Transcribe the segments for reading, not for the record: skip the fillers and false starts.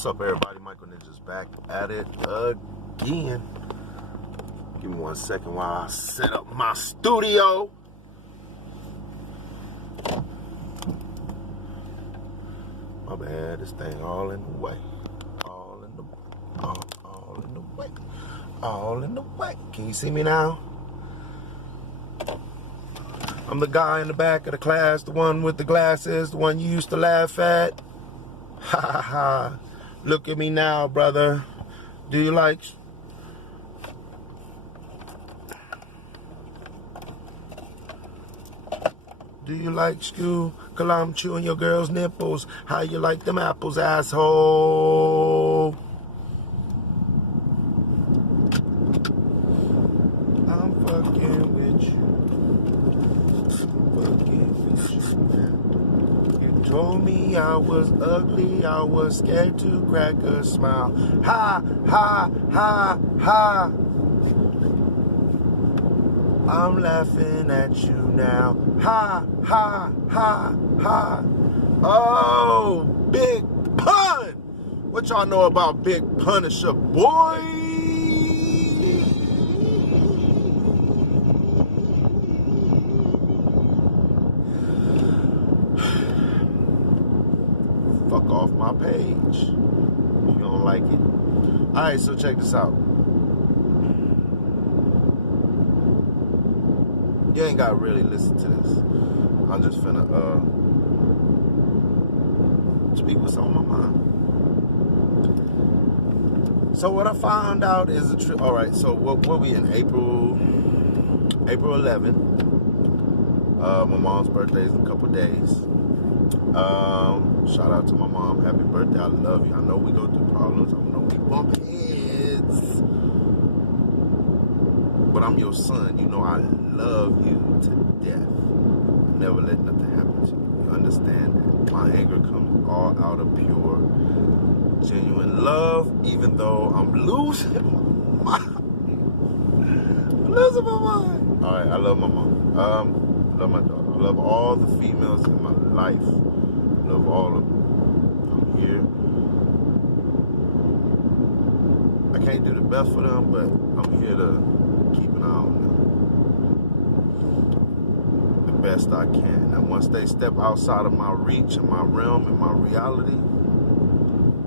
What's up, everybody? Michael Ninja's back at it again. Give me 1 second while I set up my studio. My bad, this thing all in the way. All in the way. All in the way. Can you see me now? I'm the guy in the back of the class, the one with the glasses, the one you used to laugh at. Ha ha ha. Look at me now, brother. Do you like... Do you like school? 'Cause I'm chewing your girl's nipples. How you like them apples, asshole? I'm fucking with you. You told me I was ugly. I was scared to crack a smile. Ha, ha, ha, ha. I'm laughing at you now. Ha, ha, ha, ha. Oh, Big Pun. What y'all know about Big Punisher, boy? Fuck off my page if you don't like it. Alright, so check this out. You ain't gotta really listen to this. I'm just finna speak what's on my mind. So what I found out is a trip. All right, so what we in April 11th. My mom's birthday is in a couple days. Shout out to my mom. Happy birthday. I love you. I know we go through problems. I know we bump heads. But I'm your son. You know I love you to death. Never let nothing happen to you. You understand that? My anger comes all out of pure, genuine love, even though I'm losing my mind. I'm losing my mind. Alright, I love my mom. Love my daughter. I love all the females in my life. Love all of them. I'm here. I can't do the best for them, but I'm here to keep an eye on them the best I can. And once they step outside of my reach and my realm and my reality,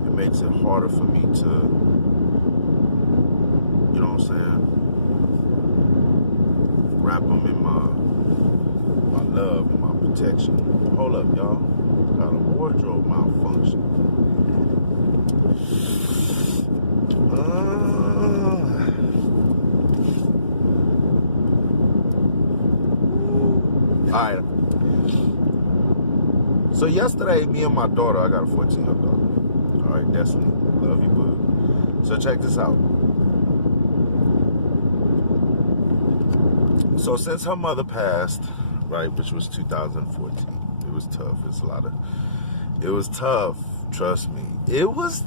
it makes it harder for me to, you know what I'm saying, wrap them in my love and my protection. Hold up, y'all. Got a wardrobe malfunction. Alright. So yesterday, me and my daughter, I got a 14-year-old daughter. Alright, Destiny. Love you, boo. So check this out. So since her mother passed, right, which was 2014, it was tough. It was tough. Trust me. It was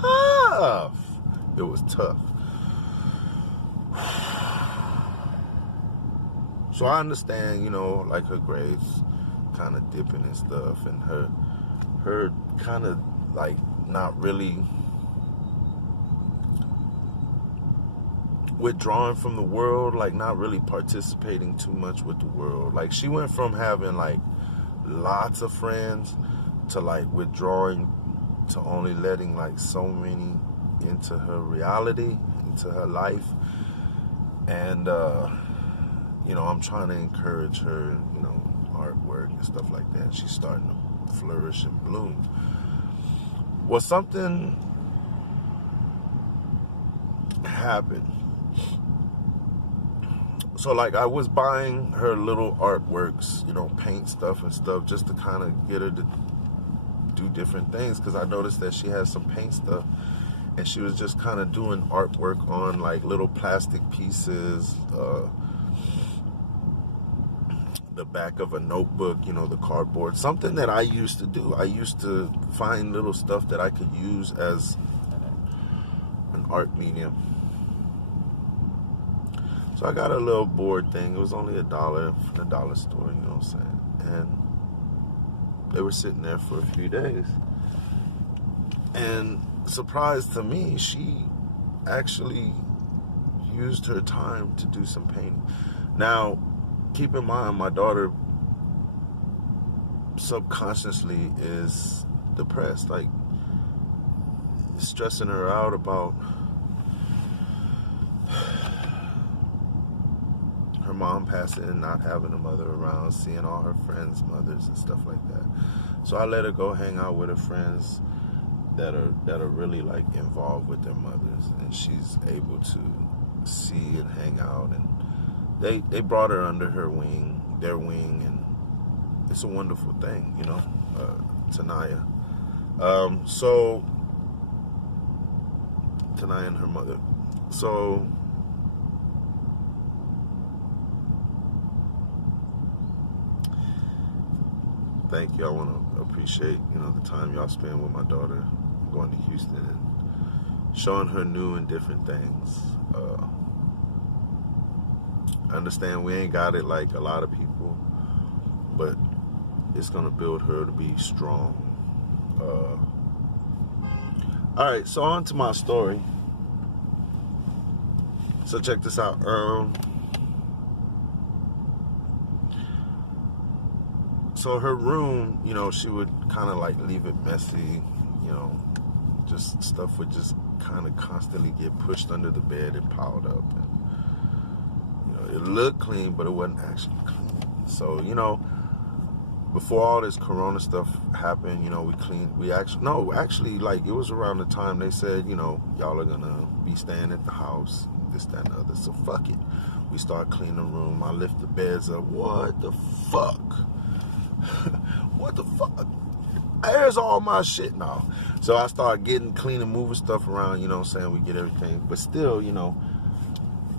tough. It was tough. So I understand, you know, like her grades kind of dipping and stuff, and her kind of like not really withdrawing from the world, like not really participating too much with the world. Like she went from having like lots of friends to like withdrawing to only letting like so many into her reality, into her life. And you know, I'm trying to encourage her, you know, artwork and stuff like that. She's starting to flourish and bloom. Well, something happened. So, like, I was buying her little artworks, you know, paint stuff and stuff, just to kind of get her to do different things, because I noticed that she has some paint stuff, and she was just kind of doing artwork on, like, little plastic pieces, the back of a notebook, you know, the cardboard, something that I used to do. I used to find little stuff that I could use as an art medium. So I got a little board thing. It was only $1 from the dollar store, you know what I'm saying? And they were sitting there for a few days. And surprise to me, she actually used her time to do some painting. Now, keep in mind, my daughter subconsciously is depressed, like stressing her out about her mom passing and not having a mother around, seeing all her friends' mothers and stuff like that. So I let her go hang out with her friends that are really like involved with their mothers, and she's able to see and hang out, and they brought her under their wing, and it's a wonderful thing, you know, Tanaya. So Tanaya and her mother. So thank you. I want to appreciate, you know, the time y'all spend with my daughter, going to Houston and showing her new and different things. I understand we ain't got it like a lot of people, but it's going to build her to be strong. All right, so on to my story. So check this out. So her room, you know, she would kind of like leave it messy, you know, just stuff would just kind of constantly get pushed under the bed and piled up. And, you know, it looked clean, but it wasn't actually clean. So, you know, before all this corona stuff happened, you know, actually, like, it was around the time they said, you know, y'all are gonna be staying at the house, this, that, and the other. So fuck it. We start cleaning the room. I lift the beds up. What the fuck? What the fuck? There's all my shit now. So I start getting clean and moving stuff around, you know what I'm saying? We get everything. But still, you know,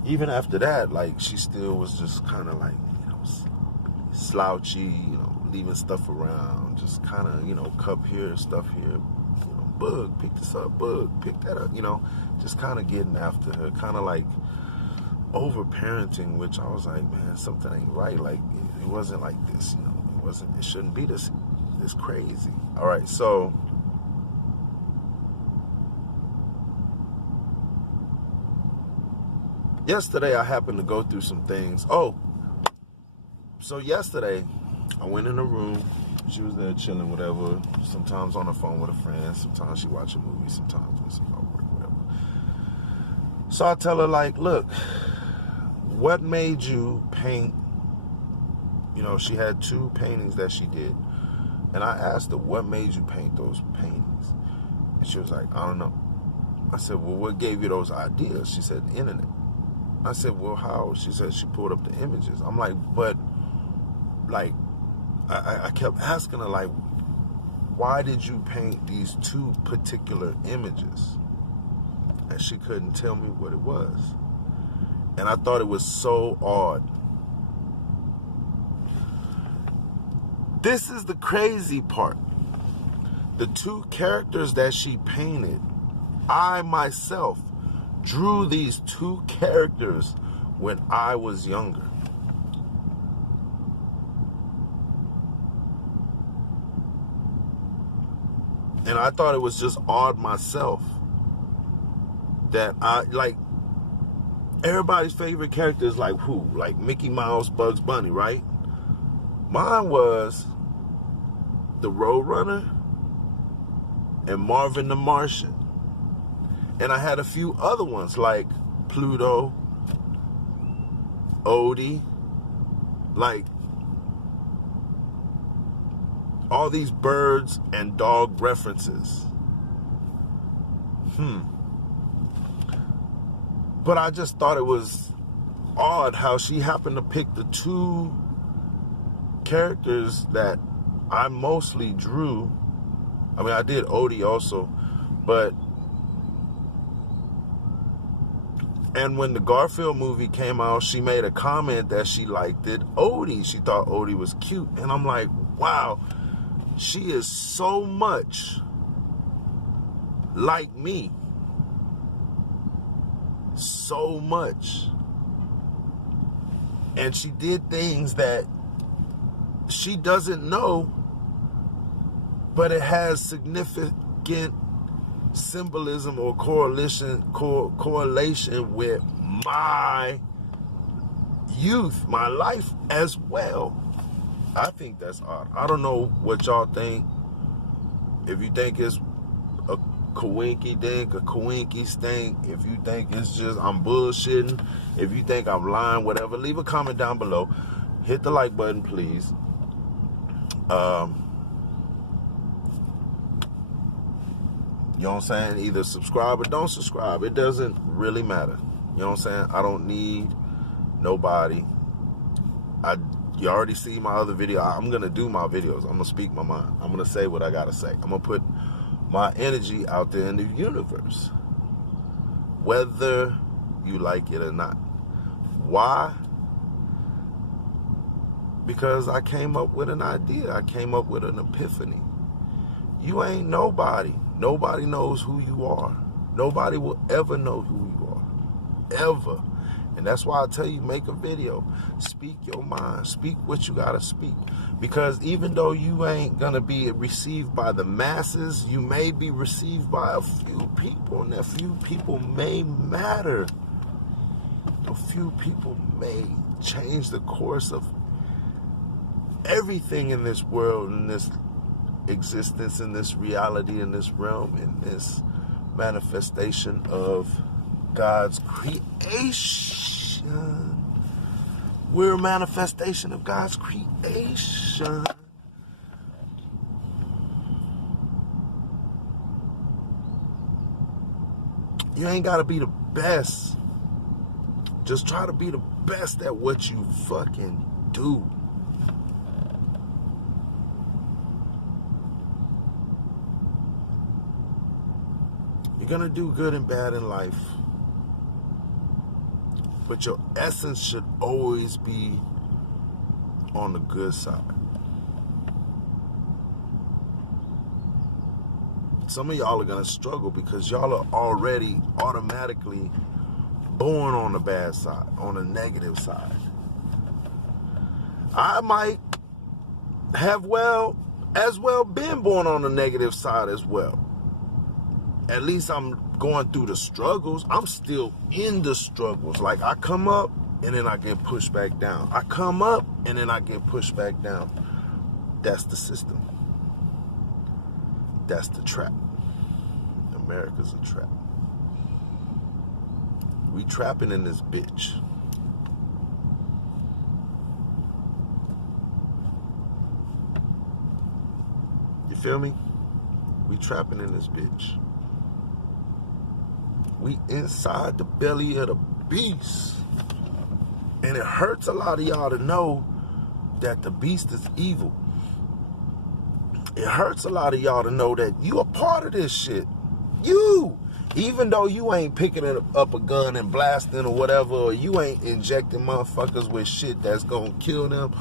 even after that, like, she still was just kind of like, you know, slouchy, you know, leaving stuff around, just kind of, you know, cup here, stuff here, you know, Bug, pick this up, Bug, pick that up, you know, just kind of getting after her, kind of like over-parenting, which I was like, man, something ain't right. Like, it wasn't like this, you know, it shouldn't be this crazy. All right, so yesterday I happened to go through some things. So yesterday I went in the room. She was there chilling, whatever. Sometimes on the phone with a friend. Sometimes she watch a movie. Sometimes doing some homework, whatever. So I tell her, like, look, what made you paint? You know, she had 2 paintings that she did. And I asked her, what made you paint those paintings? And she was like, I don't know. I said, well, what gave you those ideas? She said, the internet. I said, well, how? She said she pulled up the images. I'm like, but, like, I kept asking her, like, why did you paint these 2 particular images? And she couldn't tell me what it was. And I thought it was so odd. This is the crazy part. The 2 characters that she painted, I myself drew these 2 characters when I was younger. And I thought it was just odd myself that everybody's favorite character is like who? Like Mickey Mouse, Bugs Bunny, right? Mine was the Roadrunner and Marvin the Martian. And I had a few other ones like Pluto, Odie, like all these birds and dog references. But I just thought it was odd how she happened to pick the 2 characters that I mostly drew. I mean, I did Odie also, and when the Garfield movie came out, she made a comment that she liked it, Odie. She thought Odie was cute. And I'm like, wow, she is so much like me. So much. And she did things that she doesn't know, but it has significant symbolism or correlation with my youth, my life as well. I think that's odd. I don't know what y'all think. If you think it's a coinky dink, a coinky stink, if you think it's just I'm bullshitting, if you think I'm lying, whatever, leave a comment down below. Hit the like button, please. You know what I'm saying? Either subscribe or don't subscribe. It doesn't really matter. You know what I'm saying? I don't need nobody. You already see my other video. I'm going to do my videos. I'm going to speak my mind. I'm going to say what I got to say. I'm going to put my energy out there in the universe, whether you like it or not. Why? Because I came up with an idea. I came up with an epiphany. You ain't nobody. Nobody knows who you are. Nobody will ever know who you are. Ever. And that's why I tell you, make a video. Speak your mind. Speak what you gotta speak. Because even though you ain't gonna be received by the masses, you may be received by a few people. And a few people may matter. A few people may change the course of everything in this world, in this existence, in this reality, in this realm, in this manifestation of God's creation. We're a manifestation of God's creation. You ain't got to be the best. Just try to be the best at what you fucking do. You're going to do good and bad in life. But your essence should always be on the good side. Some of y'all are going to struggle because y'all are already automatically born on the bad side, on the negative side. I might have as well been born on the negative side as well. At least I'm going through the struggles. I'm still in the struggles. Like I come up and then I get pushed back down. I come up and then I get pushed back down. That's the system. That's the trap. America's a trap. We trapping in this bitch. You feel me? We trapping in this bitch. We inside the belly of the beast. And it hurts a lot of y'all to know that the beast is evil. It hurts a lot of y'all to know that you are part of this shit. You, even though you ain't picking up a gun and blasting or whatever, or you ain't injecting motherfuckers with shit that's gonna kill them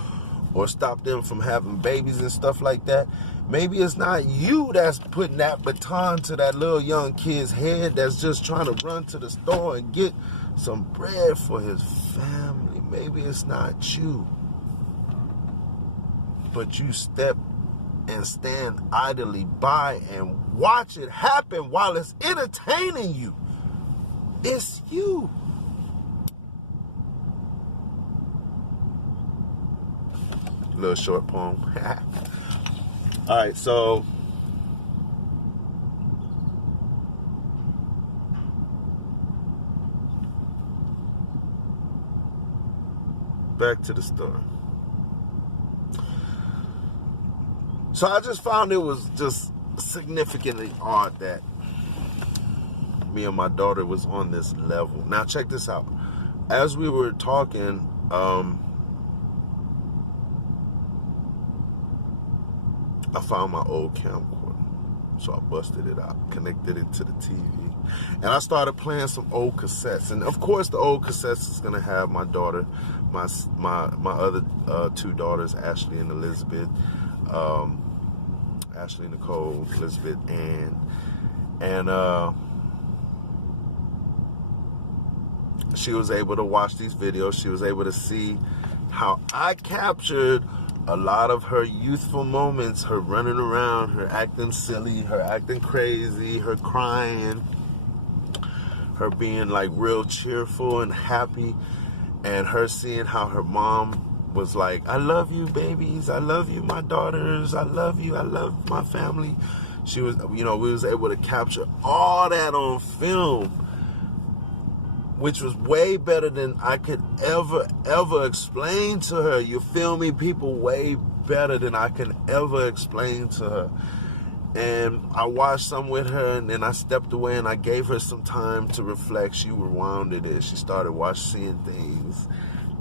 or stop them from having babies and stuff like that. Maybe it's not you that's putting that baton to that little young kid's head that's just trying to run to the store and get some bread for his family. Maybe it's not you. But you step and stand idly by and watch it happen while it's entertaining you. It's you. Little short poem. All right, so back to the story. So I just found it was just significantly odd that me and my daughter was on this level. Now check this out. As we were talking, I found my old camcorder. So I busted it out, connected it to the TV, and I started playing some old cassettes. And of course the old cassettes is gonna have my daughter, my other two daughters, Ashley and Elizabeth, Ashley Nicole, Elizabeth, and she was able to watch these videos. She was able to see how I captured a lot of her youthful moments, her running around, her acting silly, her acting crazy, her crying, her being like real cheerful and happy, and her seeing how her mom was like, I love you, babies. I love you, my daughters. I love you. I love my family. She was, we was able to capture all that on film, which was way better than I could ever explain to her. You feel me? People, way better than I can ever explain to her. And I watched some with her, and then I stepped away and I gave her some time to reflect. She rewounded it. She started seeing things,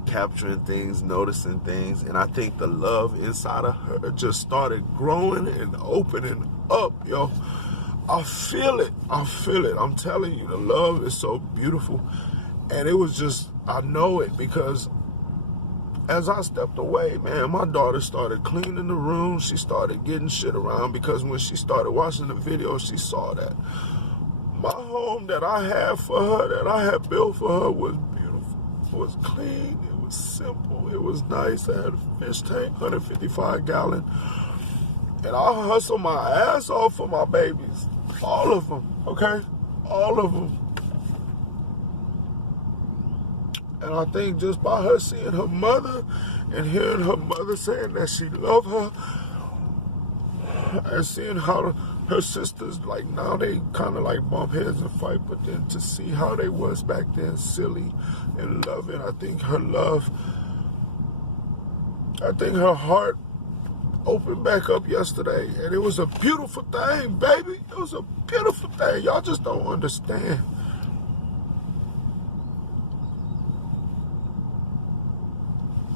capturing things, noticing things. And I think the love inside of her just started growing and opening up, yo. I feel it. I'm telling you, the love is so beautiful. And it was just, I know it because as I stepped away, man, my daughter started cleaning the room. She started getting shit around because when she started watching the video, she saw that my home that I had for her, that I had built for her, was beautiful. It was clean. It was simple. It was nice. I had a fish tank, 155 gallon. And I hustle my ass off for my babies. All of them, okay? All of them. And I think just by her seeing her mother and hearing her mother saying that she loved her, and seeing how her sisters, like, now they kind of like bump heads and fight, but then to see how they was back then, silly and loving, I think her heart opened back up yesterday, and it was a beautiful thing, baby. It was a beautiful thing. Y'all just don't understand.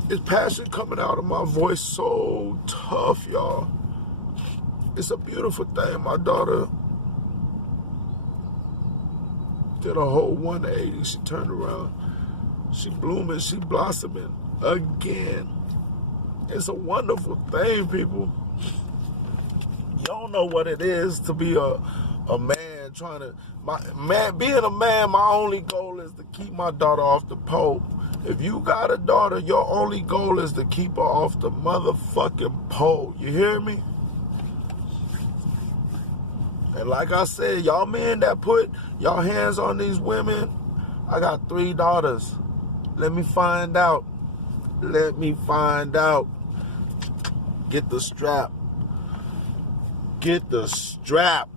It's passion coming out of my voice so tough, y'all. It's a beautiful thing. My daughter did a whole 180. She turned around. She blooming. She blossoming again. It's a wonderful thing, people. You don't know what it is to be a man trying to... being a man, my only goal is to keep my daughter off the pole. If you got a daughter, your only goal is to keep her off the motherfucking pole. You hear me? And like I said, y'all men that put y'all hands on these women, I got 3 daughters. Let me find out. Let me find out. Get the strap. Get the strap.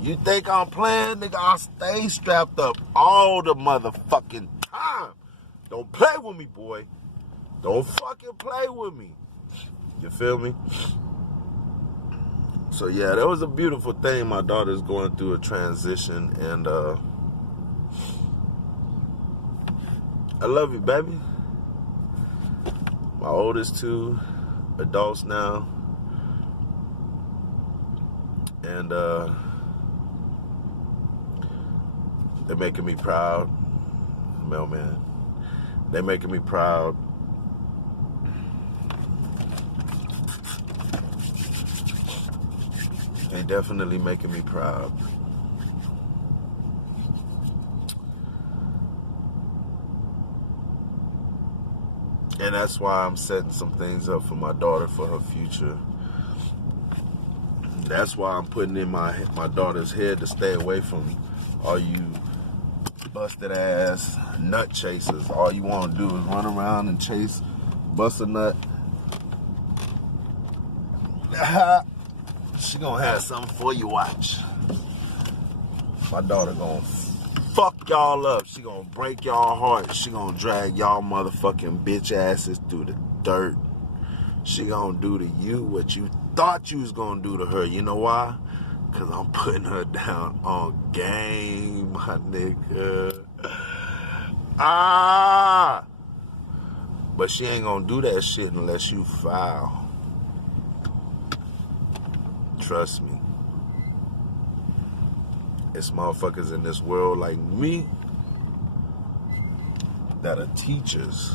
You think I'm playing, nigga? I'll stay strapped up all the motherfucking time. Don't play with me, boy. Don't fucking play with me. You feel me? So yeah, that was a beautiful thing. My daughter's going through a transition, and I love you, baby. My oldest 2 adults now, and they're making me proud. Mailman. They're making me proud. They definitely making me proud. And that's why I'm setting some things up for my daughter for her future. That's why I'm putting in my daughter's head to stay away from all you busted ass nut chasers. All you want to do is run around and chase, bust a nut. She gonna have something for you, watch. My daughter gonna fuck y'all up. She gonna break y'all heart. She gonna drag y'all motherfucking bitch asses through the dirt. She gonna do to you what you thought you was gonna do to her. You know why? Cause I'm putting her down on game, my nigga. But she ain't gonna do that shit unless you foul. Trust me. It's motherfuckers in this world like me that are teachers.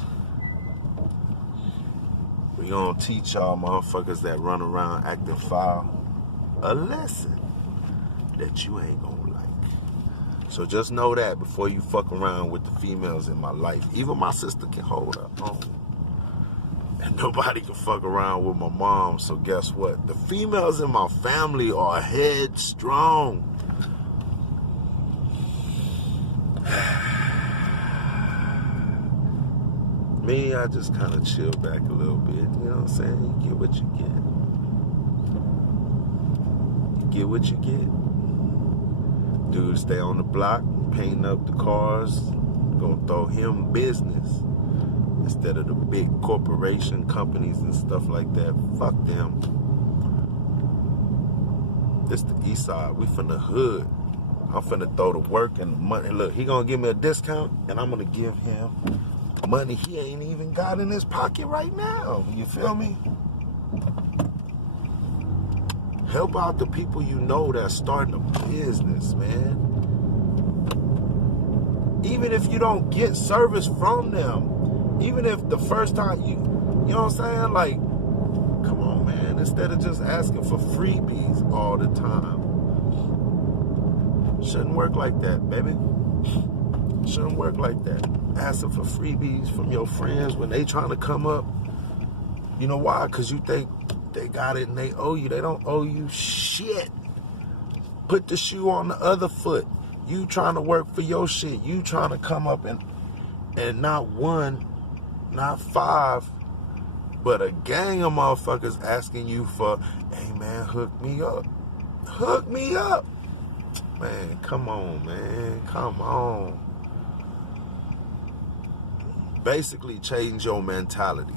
We gonna teach y'all motherfuckers that run around acting foul a lesson that you ain't gonna like. So just know that before you fuck around with the females in my life. Even my sister can hold her own. And nobody can fuck around with my mom. So guess what? The females in my family are headstrong. Me, I just kind of chill back a little bit. You know what I'm saying? You get what you get. You get what you get. Dude stay on the block, painting up the cars, gonna throw him business instead of the big corporation companies and stuff like that. Fuck them. This the east side. We from the hood. I'm finna throw the work and the money. Look, he gonna give me a discount, and I'm gonna give him money he ain't even got in his pocket right now. You feel me? Help out the people you know that's starting a business, man. Even if you don't get service from them, even if the first time you know what I'm saying? Like, come on, man. Instead of just asking for freebies all the time. Shouldn't work like that, baby. Shouldn't work like that. Asking for freebies from your friends when they trying to come up. You know why? Because you think they got it and they owe you. They don't owe you shit. Put the shoe on the other foot. You trying to work for your shit. You trying to come up and not one, not five, but a gang of motherfuckers asking you for, hey man, hook me up. Hook me up. Man, come on, man. Come on. Basically change your mentality.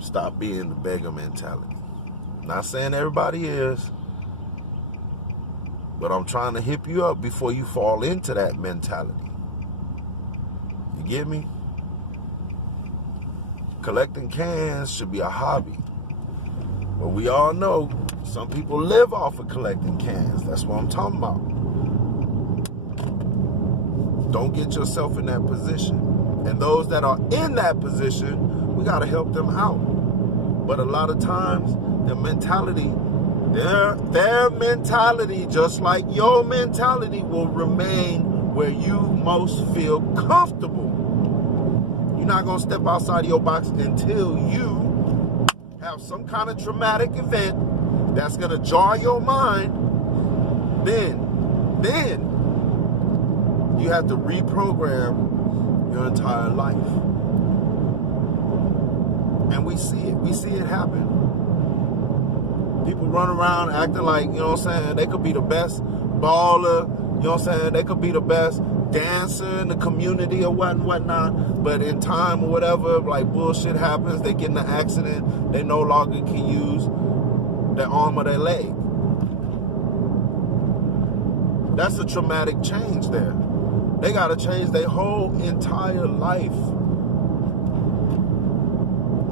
Stop being the beggar mentality. Not saying everybody is, but I'm trying to hip you up before you fall into that mentality. You get me? Collecting cans should be a hobby. But we all know some people live off of collecting cans. That's what I'm talking about. Don't get yourself in that position. And those that are in that position, we got to help them out. But a lot of times, their mentality, just like your mentality, will remain where you most feel comfortable. You're not going to step outside of your box until you have some kind of traumatic event that's going to jar your mind. Then you have to reprogram your entire life. And we see it happen. People run around acting like, you know what I'm saying, they could be the best baller, you know what I'm saying, they could be the best dancer in the community or whatnot, but in time or whatever, like bullshit happens, they get in an accident, they no longer can use their arm or their leg. That's a traumatic change there. They gotta change their whole entire life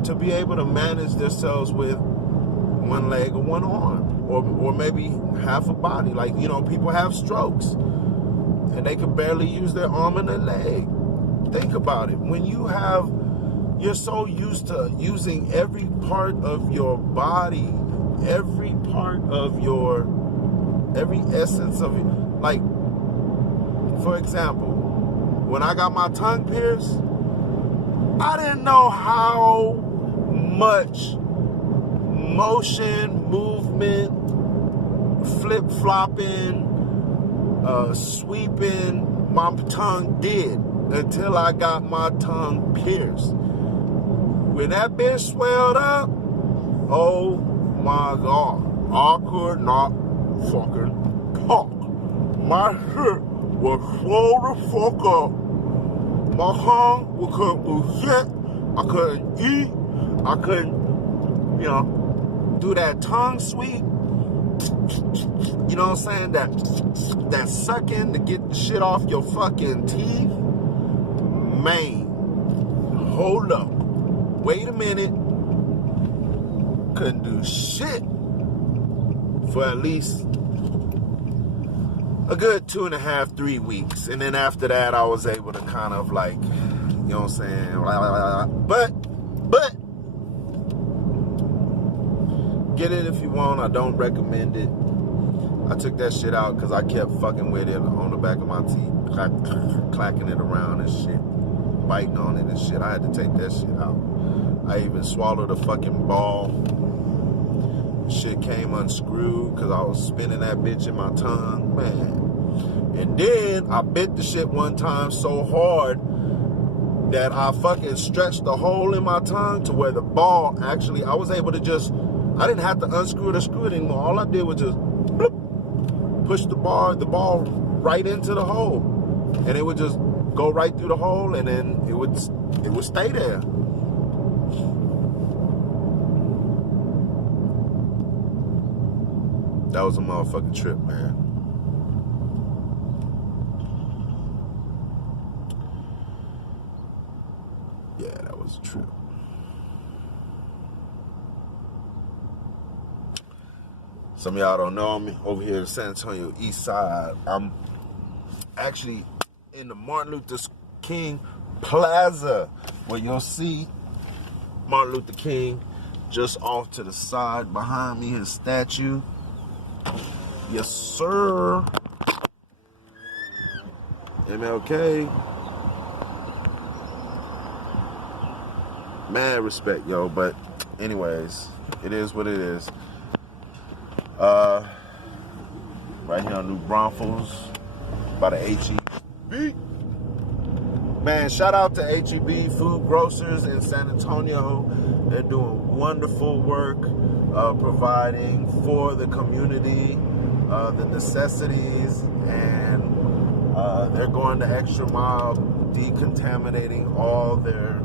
to be able to manage themselves with one leg or one arm, or maybe half a body. Like, you know, people have strokes and they can barely use their arm and their leg. Think about it. When you're so used to using every part of your body, every essence of it. Like, for example, when I got my tongue pierced, I didn't know how much motion, movement, flip-flopping, sweeping my tongue did until I got my tongue pierced. When that bitch swelled up, oh my God, I could not fucking talk. My shit was swole the fuck up. My tongue couldn't do shit. I couldn't eat. I couldn't, you know, do that tongue sweep. You know what I'm saying? That sucking to get the shit off your fucking teeth. Man, hold up. Wait a minute. Couldn't do shit for at least a good 2.5, 3 weeks. And then after that, I was able to kind of like, you know what I'm saying? But, get it if you want. I don't recommend it. I took that shit out because I kept fucking with it on the back of my teeth, clacking it around and shit. biting on it and shit. I had to take that shit out. I even swallowed a fucking ball. Shit came unscrewed because I was spinning that bitch in my tongue, man. And then I bit the shit one time so hard that I fucking stretched the hole in my tongue to where the ball actually, I was able to just, I didn't have to unscrew it or screw it anymore. All I did was just bloop, push the ball right into the hole. And it would just go right through the hole, and then it would stay there. That was a motherfucking trip, man. Yeah, that was a trip. Some of y'all don't know, I'm over here in San Antonio East Side. I'm actually in the Martin Luther King Plaza, where you'll see Martin Luther King just off to the side behind me, his statue. Yes, sir. MLK. Mad respect, yo. But anyways, it is what it is. Right here on New Braunfels by the H-E-B. Man, shout out to H-E-B Food Grocers in San Antonio. They're doing wonderful work, providing for the community the necessities, and they're going the extra mile, decontaminating all their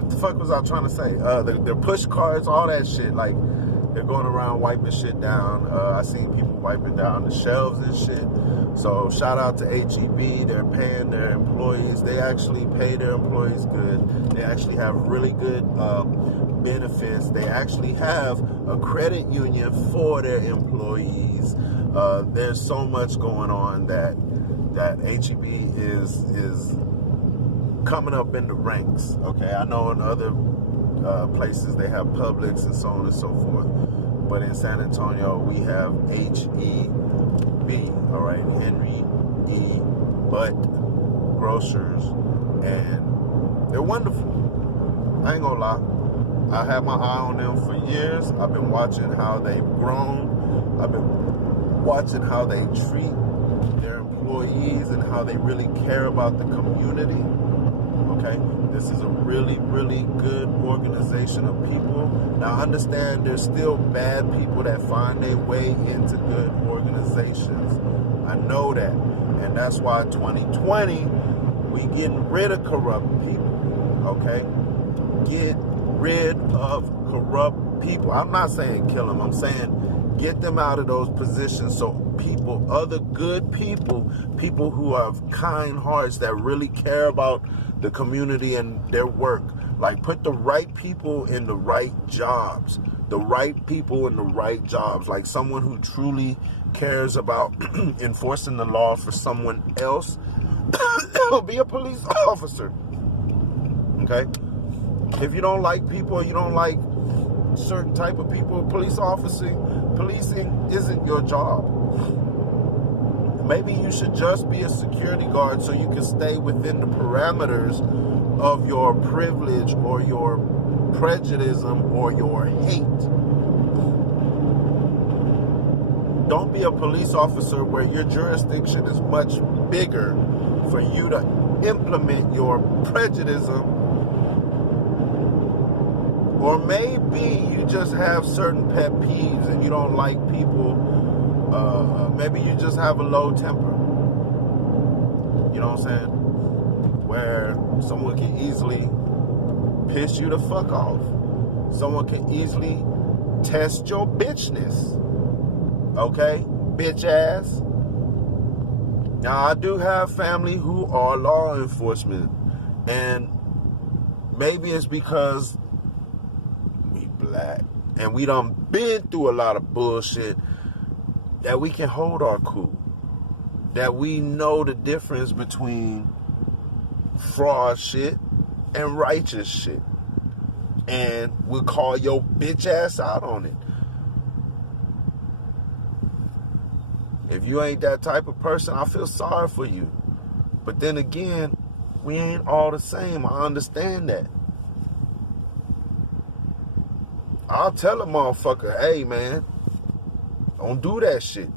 what the fuck was I trying to say? Their push carts, all that shit. Like, they're going around wiping shit down. I seen people wiping down the shelves and shit. So shout out to H-E-B. They're paying their employees. They actually pay their employees good. They actually have really good benefits. They actually have a credit union for their employees. There's so much going on that H-E-B is coming up in the ranks. Okay, I know in other places they have Publix and so on and so forth, but in San Antonio we have H-E-B. All right, Henry E. Butt Grocers, and they're wonderful. I ain't gonna lie, I had my eye on them for years. I've been watching how they've grown. I've been watching how they treat their employees and how they really care about the community. Okay, this is a really, really good organization of people. Now, understand there's still bad people that find their way into good organizations. I know that, and that's why 2020 we getting rid of corrupt people. Okay, get rid of corrupt people. I'm not saying kill them. I'm saying get them out of those positions so people, other good people, people who have kind hearts that really care about the community and their work, like put the right people in the right jobs, like someone who truly cares about enforcing the law for someone else. Be a police officer. Okay? If you don't like people, you don't like certain type of people, policing isn't your job. Maybe you should just be a security guard so you can stay within the parameters of your privilege or your prejudice or your hate. Don't be a police officer where your jurisdiction is much bigger for you to implement your prejudice. Or maybe you just have certain pet peeves and you don't like people. Maybe you just have a low temper. You know what I'm saying? Where someone can easily piss you the fuck off. Someone can easily test your bitchness. Okay? Bitch ass. Now, I do have family who are law enforcement. And maybe it's because we black. And we done been through a lot of bullshit that we can hold our cool. That we know the difference between fraud shit and righteous shit. And we'll call your bitch ass out on it. If you ain't that type of person, I feel sorry for you. But then again, we ain't all the same. I understand that. I'll tell a motherfucker, hey, man, don't do that shit.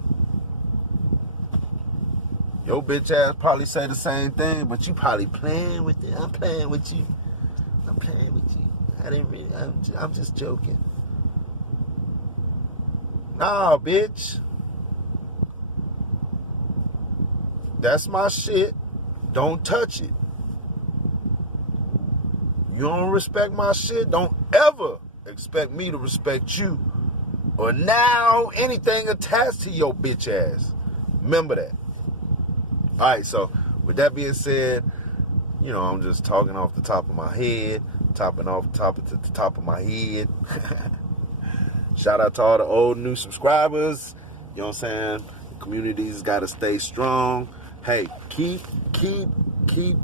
Your bitch ass probably say the same thing, but you probably playing with it. I'm playing with you. I'm playing with you. I'm just joking. Nah, bitch. That's my shit. Don't touch it. You don't respect my shit, don't ever expect me to respect you. Or now anything attached to your bitch ass. Remember that. Alright, so with that being said, I'm just talking off the top of my head. Topping off the top of my head. Shout out to all the old new subscribers. You know what I'm saying? The community's gotta stay strong. Hey, keep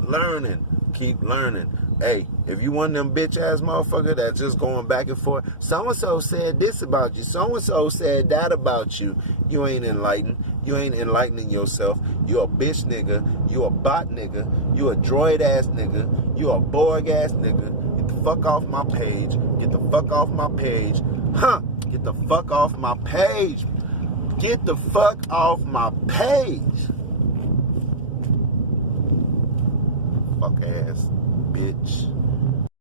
learning. Keep learning. Hey, if you one of them bitch ass motherfucker that's just going back and forth, so-and-so said this about you, so-and-so said that about you, you ain't enlightened. You ain't enlightening yourself. You a bitch nigga. You a bot nigga. You a droid ass nigga. You a Borg ass nigga. Get the fuck off my page. Get the fuck off my page. Get the fuck off my page. Get the fuck off my page. Fuck ass bitch.